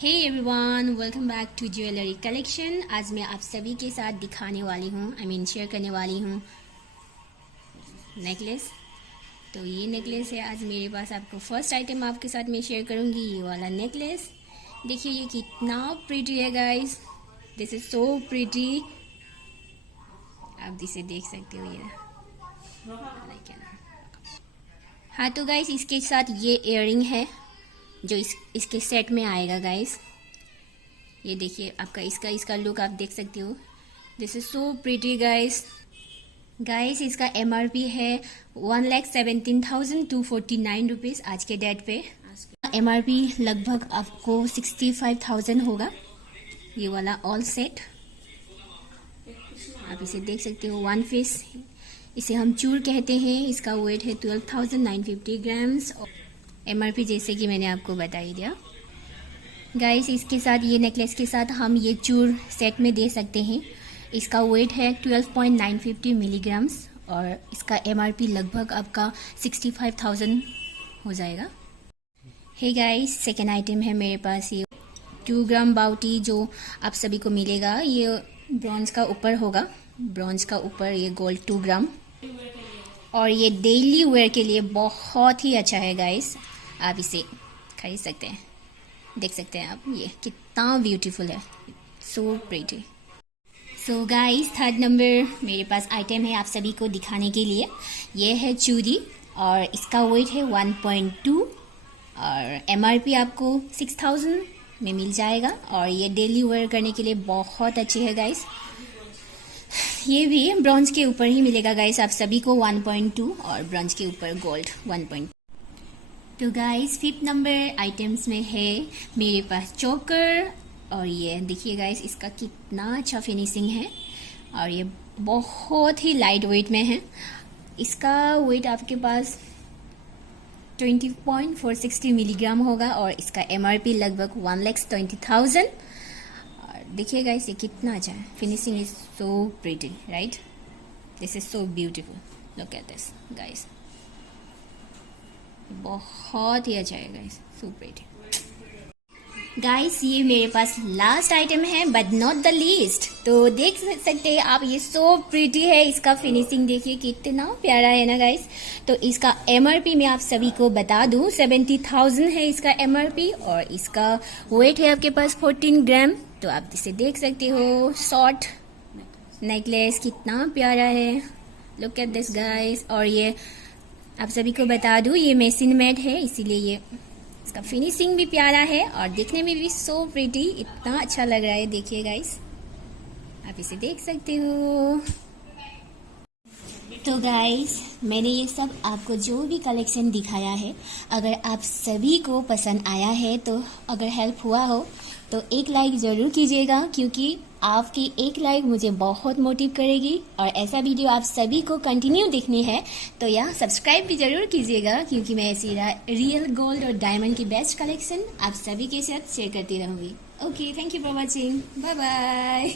Hey everyone, welcome back to jewellery collection. आज मैं आप सभी के साथ दिखाने वाली हूँ शेयर करने वाली हूँ नेकलेस। तो ये नेकलेस है आज मेरे पास। आपको फर्स्ट आइटम आपके साथ मैं शेयर करूँगी ये वाला नेकलेस। देखिए ये कितना प्रिटी है guys, this is so pretty. आप इसे देख सकते हो। ये हाँ तो गाइस इसके साथ ये इयररिंग है जो इसके सेट में आएगा गाइस। ये देखिए आपका इसका लुक आप देख सकते हो। This is so pretty guys. इसका MRP है 1,17,249 रुपीज़ आज के डेट पे। MRP लगभग आपको 65,000 होगा ये वाला ऑल सेट। आप इसे देख सकते हो, वन पीस। इसे हम चूर कहते हैं। इसका वेट है 12,950 ग्राम्स। MRP जैसे कि मैंने आपको बता ही दिया गाइस। इसके साथ ये नेकलेस के साथ हम ये चूर सेट में दे सकते हैं। इसका वेट है 12.950 मिलीग्राम्स और इसका MRP लगभग आपका 65,000 हो जाएगा। हे गाइस, सेकेंड आइटम है मेरे पास ये 2 ग्राम बाउटी जो आप सभी को मिलेगा। ये ब्रॉन्ज का ऊपर होगा, ब्रॉन्ज का ऊपर ये गोल्ड 2 ग्राम। और ये डेली वेयर के लिए बहुत ही अच्छा है गाइस। आप इसे खरीद सकते हैं, देख सकते हैं आप ये कितना ब्यूटीफुल है, so pretty. So guys third number मेरे पास आइटम है आप सभी को दिखाने के लिए। ये है चूड़ी और इसका वेट है 1.2 और MRP आपको 6,000 में मिल जाएगा। और ये डेली वेयर करने के लिए बहुत अच्छी है गाइस। ये भी ब्रॉन्ज के ऊपर ही मिलेगा गाइस आप सभी को 1.2 और ब्रॉन्ज के ऊपर गोल्ड 1.2। तो गाइस फिफ्थ नंबर आइटम्स में है मेरे पास चोकर। और ये देखिए गाइस इसका कितना अच्छा फिनिशिंग है और ये बहुत ही लाइट वेट में है। इसका वेट आपके पास 20.460 मिलीग्राम होगा और इसका MRP लगभग 1,20,000। देखिए गाइस ये कितना अच्छा है, finishing is so pretty right. This is so beautiful, look at this guys, बहुत ही अच्छा है गाइस, सो प्रिटी। गाइस ये मेरे पास लास्ट आइटम है बट नॉट द लीस्ट। तो देख सकते हैं आप ये सो प्रिटी है। इसका फिनिशिंग देखिए कितना प्यारा है ना गाइस। तो इसका MRP मैं आप सभी को बता दूं 70,000 है इसका MRP और इसका वेट है आपके पास 14 ग्राम। तो आप इसे देख सकते हो, शॉर्ट नेकलेस कितना प्यारा है, लुक एट दिस गाइस। और ये आप सभी को बता दूं ये मशीन मेड है, इसीलिए ये इसका फिनिशिंग भी प्यारा है और देखने में भी सो प्रिटी, इतना अच्छा लग रहा है। देखिए गाइस आप इसे देख सकते हो। तो गाइस मैंने ये सब आपको जो भी कलेक्शन दिखाया है, अगर आप सभी को पसंद आया है तो अगर हेल्प हुआ हो तो एक लाइक ज़रूर कीजिएगा, क्योंकि आपकी एक लाइक मुझे बहुत मोटिव करेगी। और ऐसा वीडियो आप सभी को कंटिन्यू देखनी है तो यहाँ सब्सक्राइब भी ज़रूर कीजिएगा, क्योंकि मैं ऐसी रियल गोल्ड और डायमंड की बेस्ट कलेक्शन आप सभी के साथ शेयर करती रहूँगी। Okay, thank you for watching, bye bye.